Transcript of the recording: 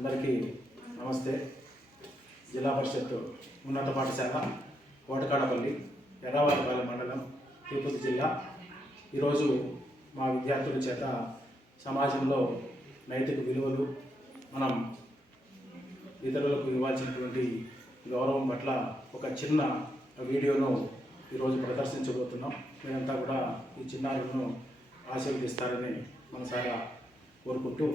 అందరికీ నమస్తే. జిల్లా పరిషత్ ఉన్నత పాఠశాల కోటకాడపల్లి ఎర్రవారిపాలెం మండలం తిరుపతి జిల్లా. ఈరోజు మా విద్యార్థుల చేత సమాజంలో నైతిక విలువలు, మనం ఇతరులకు ఇవ్వాల్సినటువంటి గౌరవం పట్ల ఒక చిన్న వీడియోను ఈరోజు ప్రదర్శించబోతున్నాం. మీరంతా కూడా ఈ చిన్నారులను ఆశీర్వదిస్తారని మనసారా కోరుకుంటూ